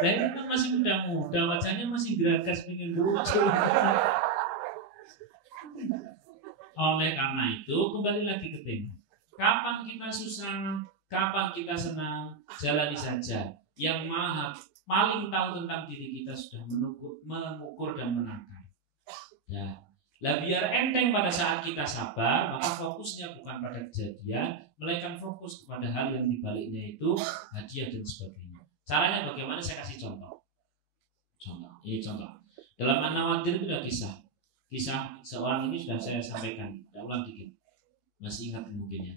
Nah ini kan masih muda-muda, wajahnya masih geragas pengen lucu. Oleh karena itu kembali lagi ke tema. Kapan kita susah, kapan kita senang, jalani saja. Yang maha paling tahu tentang diri kita sudah mengukur dan menakar. Ya, lah biar enteng pada saat kita sabar, maka fokusnya bukan pada kejadian, melainkan fokus kepada hal yang dibaliknya itu hadiah dan sebagainya. Caranya bagaimana? Saya kasih contoh. Ini contoh. Dalam An-Nawadir itu ada kisah seorang ini sudah saya sampaikan. Tidak ulang dikit. Masih ingat mungkin ya.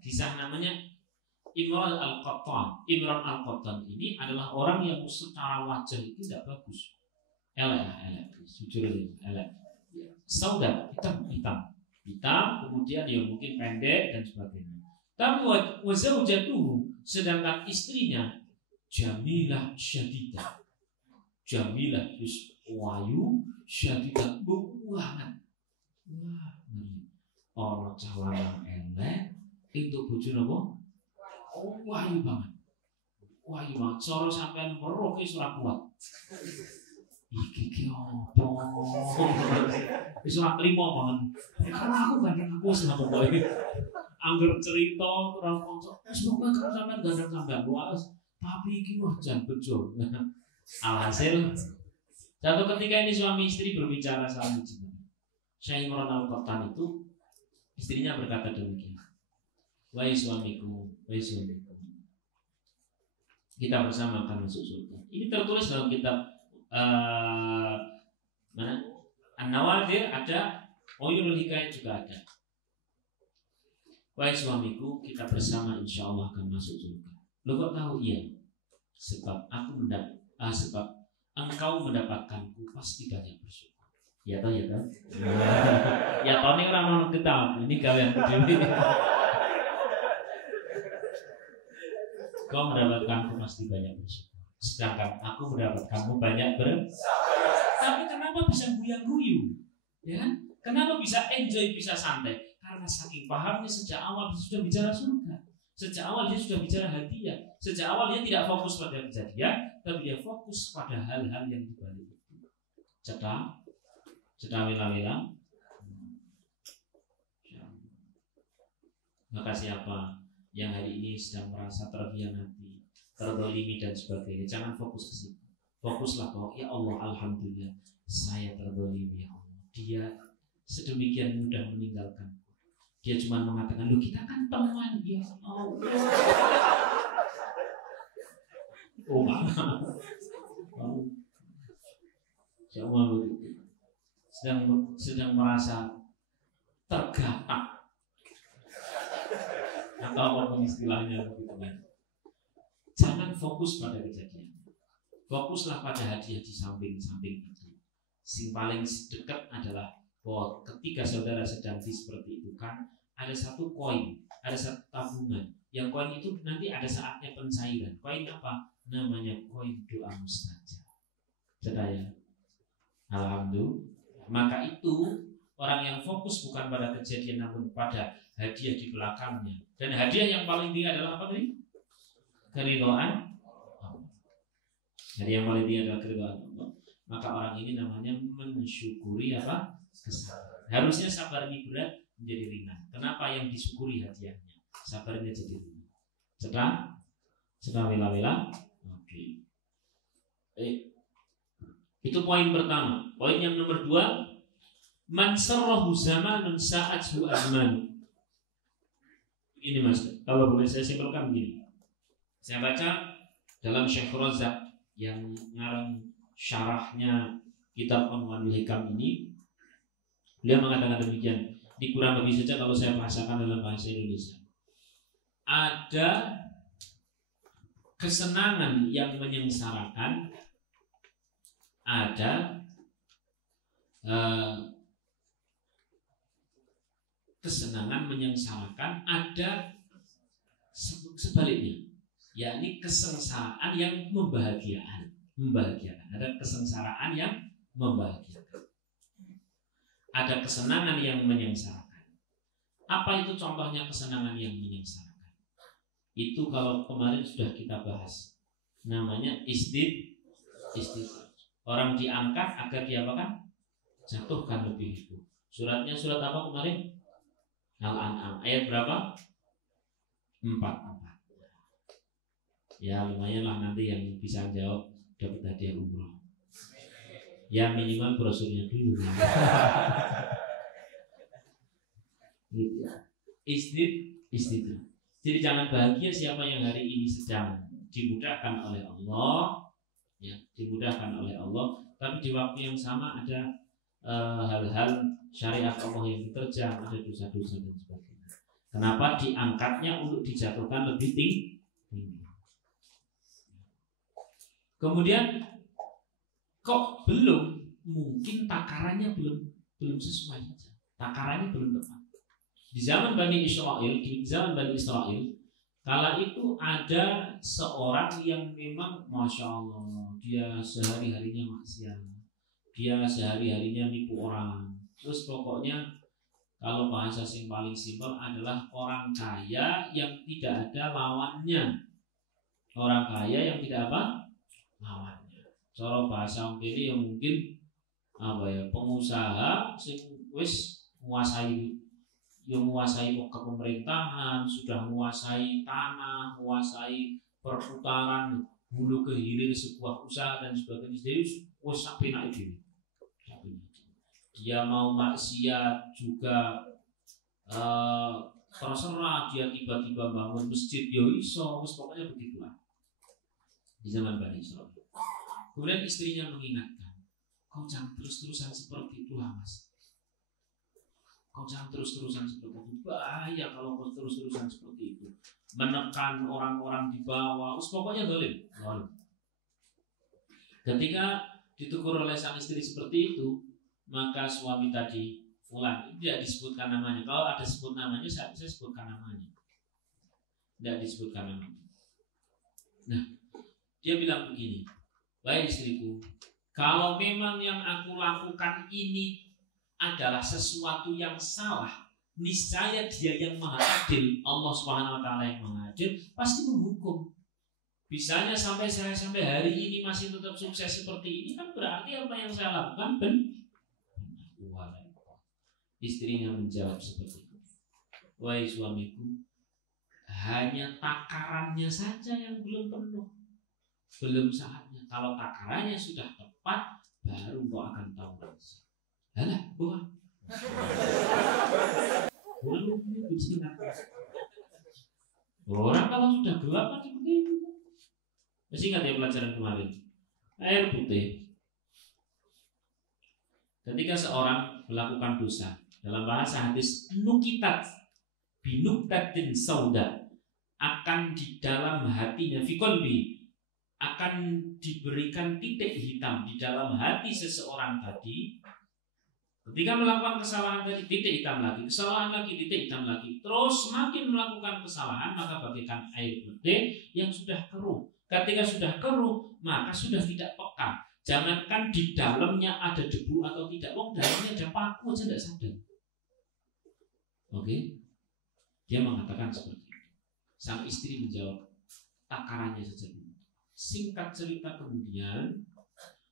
Kisah namanya Imran Al-Qattan. Imran Al-Qattan ini adalah orang yang secara wajah itu tidak bagus. Elek, jujur elek. Saudara, hitam, kemudian dia mungkin pendek dan sebagainya. Tapi wazaujatuhu, sedangkan istrinya jamilah syadidah. Jamilah wayu syadidah banget. Wah, orang calon elek itu bojone apa? Wahyu banget. Soro sampean weruh wis ora kuat. Iki opo? Wis ora trimo banget. Karena aku gandeng aku sama pokoke. Angger cerita ora konsol. Wis pokoke kalau sampean gandeng sampean luas, tapi iki wah jan bejo. Alhasil satu ketika ini suami istri berbicara saling mencintai. Syekh Imran Al-Qattan itu istrinya berkata demikian. Wahai suamiku, kita bersama akan masuk surga. Ini tertulis dalam kitab mana? An-Nawadir ada, Uyunul Hikayat juga ada. Wahai suamiku, kita bersama insya Allah akan masuk surga. Lo kok tahu? Iya. Sebab engkau mendapatkanku pasti banyak bersyukur. Ya toh, ya toh. Ya toh ini orang kita. Ini kalian berdiri. Kau mendapatkanku pasti banyak bersyukur. Sedangkan aku mendapatkanmu banyak Tapi kenapa bisa guyang-guyu? Ya kan? Kenapa bisa enjoy, bisa santai? Karena saking pahamnya sejak awal dia sudah bicara surga. Sejak awal dia sudah bicara hadiah. Sejak awal dia tidak fokus pada kejadian, tapi dia fokus pada hal-hal yang dibalik itu. Cedak wila-wila. Maka siapa yang hari ini sedang merasa terhianati, terdolimi dan sebagainya, jangan fokus ke situ. Fokuslah bahwa ya Allah, alhamdulillah saya terdolimi ya Allah. Dia sedemikian mudah meninggalkan. Dia cuma mengatakan, loh kita kan teman ya Allah. Oh maaf. Sedang merasa tergatak. Atau apapun istilahnya begitu kan. Jangan fokus pada kejadian. fokuslah pada hadiah di samping-samping itu. Sing paling dekat adalah bahwa ketika saudara sedang seperti itu kan, ada satu koin, ada satu tabungan. Yang koin itu nanti ada saatnya pencairan. Koin apa? Namanya koin doa mustajab. Sedaya. Alhamdulillah. Maka itu orang yang fokus bukan pada kejadian namun pada hadiah di belakangnya. Dan hadiah yang paling tinggi adalah apa tadi? Keridhaan. Jadi yang paling tinggi adalah keridhaan Allah. Maka orang ini namanya mensyukuri apa? Kesabaran. Harusnya sabar ini berat menjadi ringan. Kenapa yang disyukuri hadiahnya? Sabarnya jadi ringan. Sedang wila-wila. Oke. Itu poin pertama. Poin yang nomor 2, man sarrahu zamanun sa'athu azman. Ini Mas, kalau boleh saya simpulkan begini. Saya baca dalam Syekh Razak yang ngarang syarahnya kitab Anwarul Hikam ini, beliau mengatakan demikian. Di kurang lebih saja kalau saya bahasakan dalam bahasa Indonesia. Ada kesenangan yang menyengsarakan, ada kesenangan menyengsarakan, ada sebaliknya, yakni kesengsaraan yang membahagiakan. Ada kesengsaraan yang membahagiakan. Ada kesenangan yang menyengsarakan. Apa itu contohnya kesenangan yang menyengsarakan? Itu kalau kemarin sudah kita bahas, namanya istidraj. Orang diangkat agar diapakan? Jatuhkan lebih itu. Suratnya surat apa kemarin? Al-An'am. Ayat berapa? 4. Ya lumayan lah, nanti yang bisa jawab dapat hadiah umroh. Ya minimal brosurnya dulu. Istidraj. Jadi jangan bahagia siapa yang hari ini sedang dimudahkan oleh Allah, ya, dimudahkan oleh Allah, tapi di waktu yang sama ada hal-hal syariat Allah yang diterjang, ada dosa-dosa dan sebagainya. Kenapa diangkatnya untuk dijatuhkan lebih tinggi? Kemudian kok belum, mungkin takarannya belum sesuai saja. Takarannya belum tepat. Di zaman Bani Israel, kala itu ada seorang yang memang Masya Allah, dia sehari-harinya maksiat, dia sehari-harinya nipu orang. Terus pokoknya kalau bahasa yang paling simpel adalah orang kaya yang tidak ada lawannya. Orang kaya yang tidak apa? Lawannya. Cara bahasa ini yang mungkin apa ya, pengusaha sing wis menguasai kepemerintahan, sudah menguasai tanah, menguasai perputaran hulu ke hilir sebuah usaha dan sebagainya. Jadi wis sampai naik diri. Dia mau maksiat juga terserah, dia tiba-tiba bangun masjid ya iso, pokoknya begitulah. Di zaman Bani Israil. Kemudian istrinya mengingatkan, kau jangan terus-terusan seperti itu lah Mas. Kau jangan terus-terusan seperti itu. Bahaya kalau kau terus-terusan seperti itu. Menekan orang-orang di bawah. Pokoknya zalim. Ketika ditegur oleh sang istri seperti itu, maka suami tadi Fulan, tidak disebutkan namanya. Kalau ada sebut namanya, saya sebutkan namanya. Tidak disebutkan namanya. Nah, dia bilang begini, baik istriku, kalau memang yang aku lakukan ini adalah sesuatu yang salah, niscaya Dia yang Maha Adil, Allah Subhanahu wa taala yang Maha Adil pasti menghukum. Bisanya sampai hari ini masih tetap sukses seperti ini, kan berarti apa yang saya lakukan benar. Istrinya menjawab seperti itu. Wahai suamiku, hanya takarannya saja yang belum penuh, belum saatnya. Kalau takarannya sudah tepat, baru kau akan tahu rasa. Alah, buah. Orang kalau sudah gelap kan seperti itu. Masih ingat ya pelajaran kemarin? Air putih. Ketika seorang melakukan dosa, dalam bahasa hadis nukitat binuktatin sauda, akan di dalam hatinya fi qalbi akan diberikan titik hitam di dalam hati seseorang tadi. Ketika melakukan kesalahan tadi, titik hitam lagi, kesalahan lagi, titik hitam lagi. Terus semakin melakukan kesalahan, maka bagaikan air putih yang sudah keruh. Ketika sudah keruh, maka sudah tidak peka. Jangankan di dalamnya ada debu atau tidak, dalamnya ada paku aja tidak sadar. Oke, dia mengatakan seperti itu. Sang istri menjawab, takarannya saja dulu. Singkat cerita kemudian,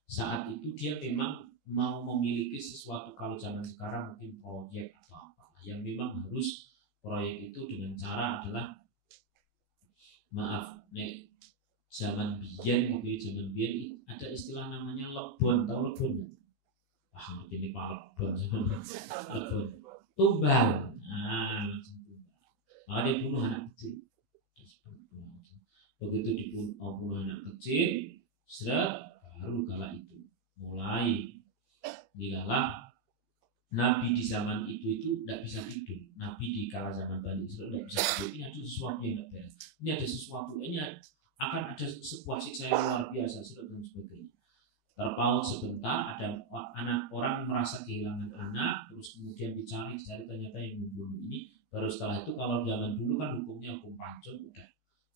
saat itu dia memang mau memiliki sesuatu. Kalau zaman sekarang mungkin proyek atau apa, yang memang harus proyek itu dengan cara adalah, maaf, zaman biyen ada istilah namanya lebon. Tahu lebon? Ngerti ini Pak lebon. Lebon. Tumbal. Maka dia bunuh anak kecil. Begitu dibunuh anak kecil, baru kala itu mulai dilalah Nabi di zaman itu tidak bisa tidur. Nabi di kala zaman Bani Israil tidak bisa tidur. Ini ada sesuatu yang tidak beres. Ini ada sesuatu. Ini akan ada sebuah siksa yang luar biasa dan sebagainya. Terpaut sebentar, ada orang merasa kehilangan anak, terus kemudian dicari ternyata yang membunuh ini. Baru setelah itu, kalau zaman dulu kan hukumnya hukum pancung, udah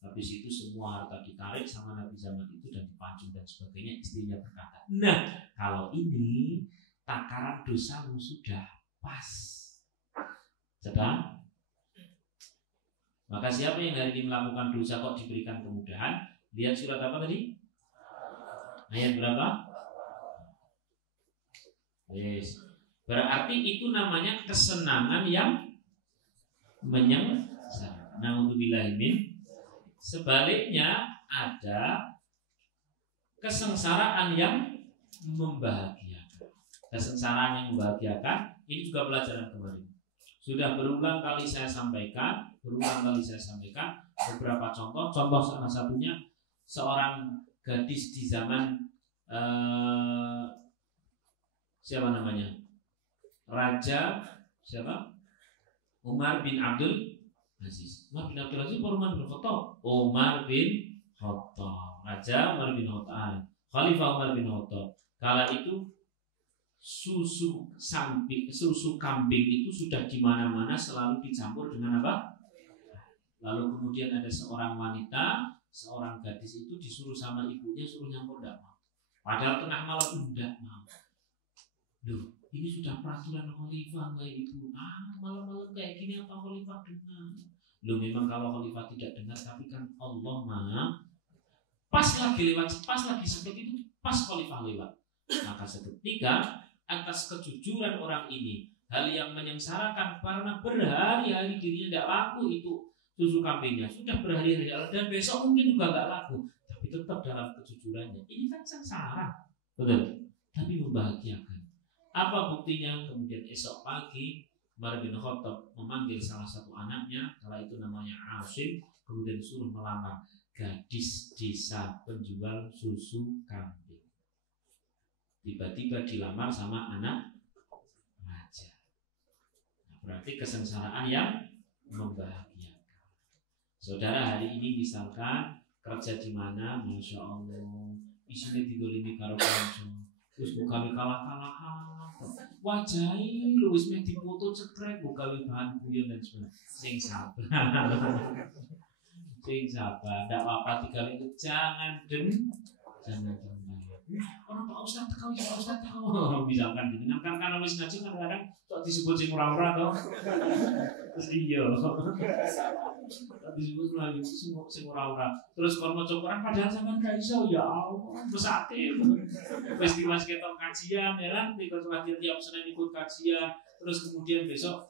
habis itu semua harta ditarik sama Nabi zaman itu dan dipancung dan sebagainya. Istrinya berkata, nah kalau ini takaran dosamu sudah pas. Sedang. Maka siapa yang hari ini melakukan dosa kok diberikan kemudahan? Lihat surat apa tadi? Ayat berapa? Yes. Berarti itu namanya kesenangan yang menyengsara. Na'udzubillahi min. Sebaliknya ada kesengsaraan yang membahagiakan. Kesengsaraan yang membahagiakan ini juga pelajaran kemarin. Sudah berulang kali saya sampaikan beberapa contoh. Contoh salah satunya seorang gadis di zaman siapa namanya? Raja siapa? Umar bin Abdul Aziz. Umar bin Abdul Aziz, Umar bin Khattab. Umar bin Khattab. Raja Umar bin Khattab. Khalifah Umar bin Khattab. Kala itu susu kambing itu sudah di mana-mana selalu dicampur dengan apa? Lalu kemudian ada seorang wanita, seorang gadis itu disuruh sama ibunya suruh nyampur, enggak mau. Padahal tengah malam enggak mau. Loh, ini sudah peraturan khalifah kayak itu. Malam-malam kayak gini apa khalifah dengar? Loh, memang kalau khalifah tidak dengar, tapi kan Allah Maha. Pas lagi seperti itu, pas khalifah lewat. Maka seketika atas kejujuran orang ini, hal yang menyengsarakan karena berhari-hari dirinya tidak laku itu susu kambingnya, sudah berhari-hari dan besok mungkin juga nggak laku, tapi tetap dalam kejujurannya. Ini kan sengsara, betul, tapi membahagiakan. Apa buktinya? Kemudian esok pagi Umar bin Khattab memanggil salah satu anaknya, kala itu namanya Asim, kemudian suruh melamar gadis desa penjual susu kambing. Tiba-tiba dilamar sama anak raja. Nah, berarti kesengsaraan yang membahagiakan. Saudara, hari ini misalkan kerja di mana, masya Allah, isinya digolimi karo kanca, terus bukawi kalah-kalahan, wajahi lu wis meh dipoto cekrek, bukawi bahan guyon dan sebagainya. Sing sabar, ndak apa-apa dikali itu jangan orang Pak Ustadz tahu ya Pak Ustadz tahu misalkan dengan kan wis ngaji kadang-kadang kok disebut sing ora-ora to terus iya disebut lagi sing ora-ora terus kon maca Quran padahal sampean gak iso ya Allah besate wis diwas ketok kajian ya kan ikut kajian tiap Senin ikut kajian terus kemudian besok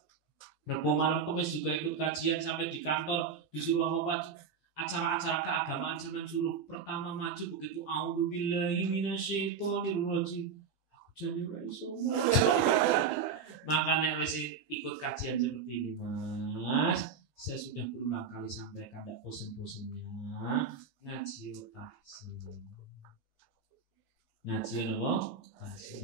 Rebo malam Kamis juga ikut kajian sampai di kantor disuruh apa acara-acara keagamaan zaman suruh pertama maju begitu auzubillahi minasyaitonirrajim aku jadi ora iso maka nek wis ikut kajian seperti ini Mas saya sudah berulang kali sampaikan tidak bosen-bosennya ngaji tahsin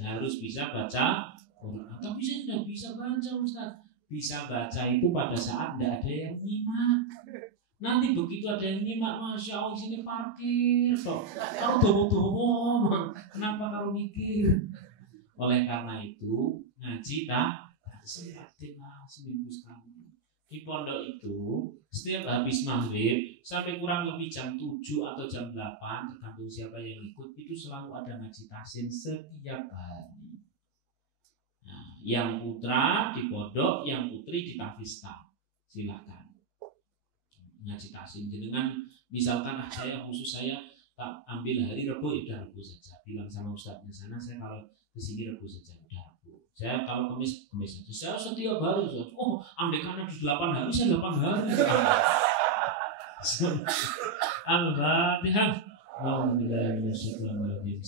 harus bisa baca Quran tapi saya tidak bisa baca Ustaz bisa baca itu pada saat tidak ada yang nyimak Nanti begitu ada yang nyimak, masya Allah sini parkir toh. Kalau domo-domo, kenapa kalau mikir? Oleh karena itu ngaji tak sempatin lah seminggu sekali. Di pondok itu setiap habis maghrib sampai kurang lebih jam 7 atau jam 8 tergantung siapa yang ikut, itu selalu ada ngaji tahsin setiap hari. Nah, yang putra di pondok, yang putri di tahfizta. Silakan ngaji tahsin. Dengan misalkan saya khusus saya tak ambil hari Rabu, ya udah Rabu saja. Bilang sama ustadznya sana, saya kalau kesini Rabu saja, udah Rabu. Saya kalau Kamis saja. Saya setiap hari. Oh, andai karena di 8 hari, saya 8 hari. Al-Fatihah. Bismillahirrahmanirrahim.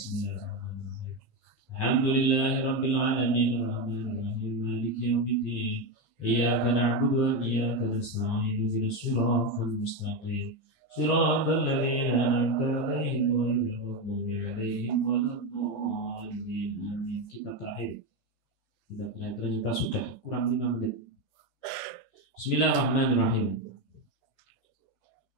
Alhamdulillahirabbil alamin arrahmanir rahim maliki yaumiddin. Iyyaka na'budu wa iyyaka nasta'in ihdinas siratal mustaqim. Shiratal ladzina an'amta 'alaihim ghairil maghdubi 'alaihim waladdallin. Amin. Kita terakhir ternyata sudah kurang 5 menit. Bismillahirrahmanirrahim.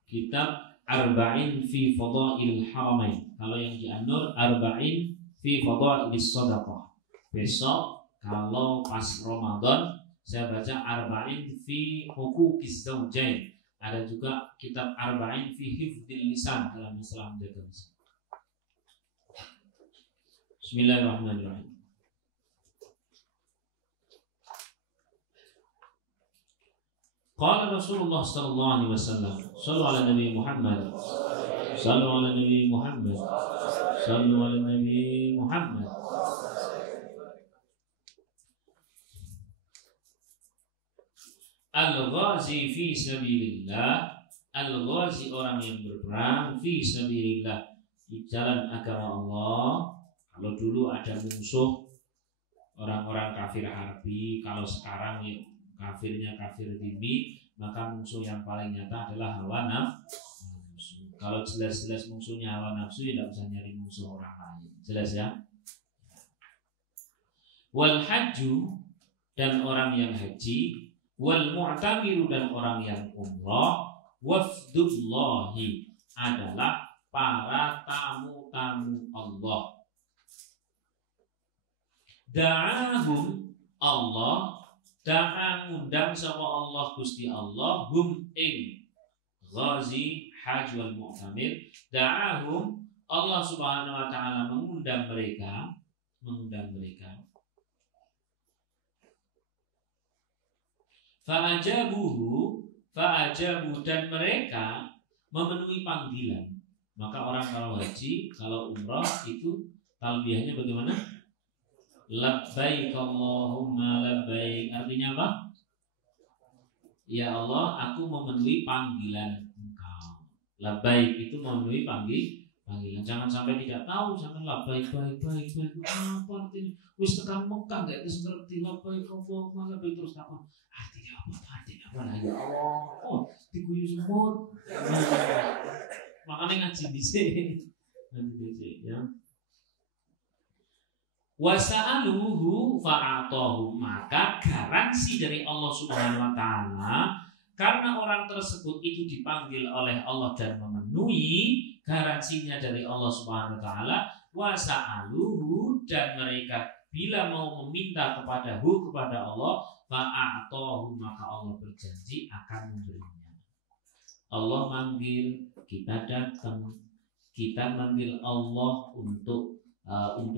Kitab Arba'in fi Fadailil Haramain. Kalau yang di An-Nur Arba'in fi Fadailis Shadaqah. Besok kalau pas Ramadan saya baca Arba'in fi Huquqiz Zawjain. Ada juga kitab Arba'in fi Hifdzil Lisan, dalam masalah menjaga lisan. Bismillahirrahmanirrahim. Qala Rasulullah sallallahu alaihi wasallam, sallu ala Nabi Muhammad, sallu ala Nabi Muhammad, sallu ala Nabi Muhammad. Al-ghazi fi sabilillah. Al-ghazi orang yang berperang fi sabilillah, di jalan agama Allah. Kalau dulu ada musuh orang-orang kafir harbi, kalau sekarang ya kafirnya kafir dhimmi, maka musuh yang paling nyata adalah hawa nafsu. Kalau jelas-jelas musuhnya hawa nafsu, ya tidak usah nyari musuh orang lain. Jelas ya? Wal hajju, dan orang yang haji, wal mu'tamiru, dan orang yang umrah, wafdullahi, adalah para tamu-tamu Allah. Da'ahum, Allah da'a ngundang sama Allah Gusti Allah hum ing ghazi haj wal mu'tamir. Da'ahum, Allah Subhanahu wa taala mengundang mereka. Fa'ajabu, dan mereka memenuhi panggilan. Maka orang kalau haji, kalau umrah itu talbiyahnya bagaimana? Labbaik Allahumma labbaik. Artinya apa? Ya Allah, aku memenuhi panggilan Engkau. Labbaik itu memenuhi panggilan. Jangan sampai tidak tahu, jangan labbaik baik. Apa artinya? Wis tekan Mekah enggak wis ngerti labbaik Allahumma labbaik, terus takon artinya apa? Nah, ya Allah, oh diguyu semut. Makanya ngaji dhisik. Ya. Wasa'aluhu fa'atahu, maka garansi dari Allah Subhanahu wa taala, karena orang tersebut itu dipanggil oleh Allah dan memenuhi garansinya dari Allah Subhanahu wa taala. Wasa'aluhu, dan mereka bila mau meminta kepada Allah, fa'atahu, maka Allah berjanji akan memberinya. Allah manggil, kita datang. Kita manggil Allah untuk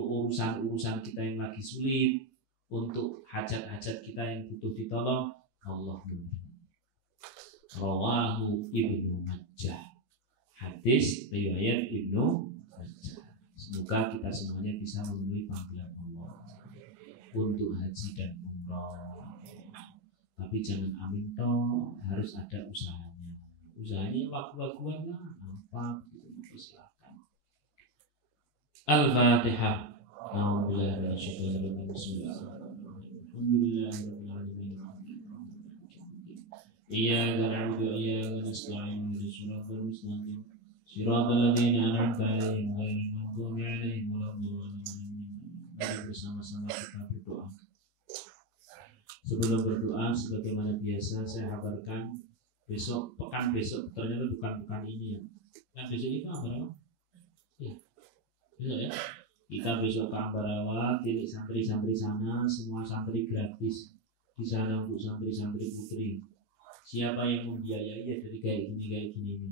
urusan-urusan kita yang lagi sulit, untuk hajat-hajat kita yang butuh ditolong, Allah memberi. Rawahu Ibnu Majah. Hadis riwayat Ibnu Majah. Semoga kita semuanya bisa memenuhi panggilan Allah untuk haji dan umrah. Tapi jangan amin toh, harus ada usahanya. Usahanya lagu-laguan lah, apa gitu, silakan. Al-Fatihah. Alhamdulillah. Iyyaka na'budu wa iyyaka nasta'in ihdinas mustaqim. Shiratal ladzina an'amta 'alaihim ghairil maghdubi 'alaihim waladdallin. Mari bersama-sama kita berdoa. Sebelum berdoa, sebagaimana biasa saya kabarkan besok pekan besok ternyata bukan ini ya. Kan besok itu Ambarawa. Ya. Besok ya. Kita besok ke Ambarawa, tilik santri-santri sana, semua santri gratis di sana untuk santri-santri putri. Siapa yang membiayai ya dari kayak gini nih.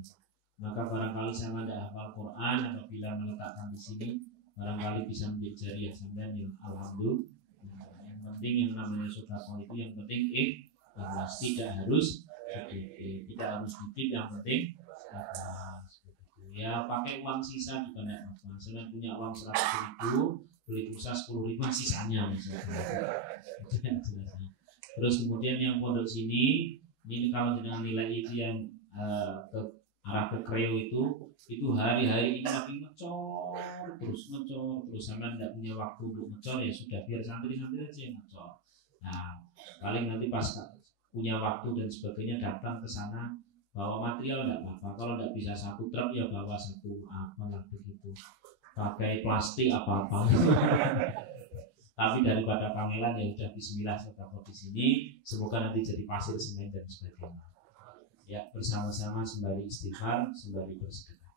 Maka barangkali sama tidak hafal Quran, apabila meletakkan di sini barangkali bisa menjadi jariah sampean yang alhamdulillah. Yang penting yang namanya sedekah itu yang penting ikhlas, tidak harus dikit, yang penting ya pakai uang sisa juga tidak apa. Misalnya punya uang 100.000 beli pulsa 10.000 sisanya misalnya. Terus kemudian yang pondok sini ini kalau dengan nilai itu yang ke arah ke Kreo itu hari-hari ini makin ngecor terus sama tidak punya waktu untuk ngecor ya sudah biar santri-santri aja yang ngecor. Nah paling nanti pas punya waktu dan sebagainya datang ke sana bawa material tidak apa-apa. Kalau tidak bisa satu truk ya bawa satu apa begitu, pakai plastik apa-apa. Tapi daripada kangelan ya udah bismillah sedekah di sini, semoga nanti jadi pasir, semen dan sebagainya. Ya bersama-sama sembari istighfar, sembari bersedekah.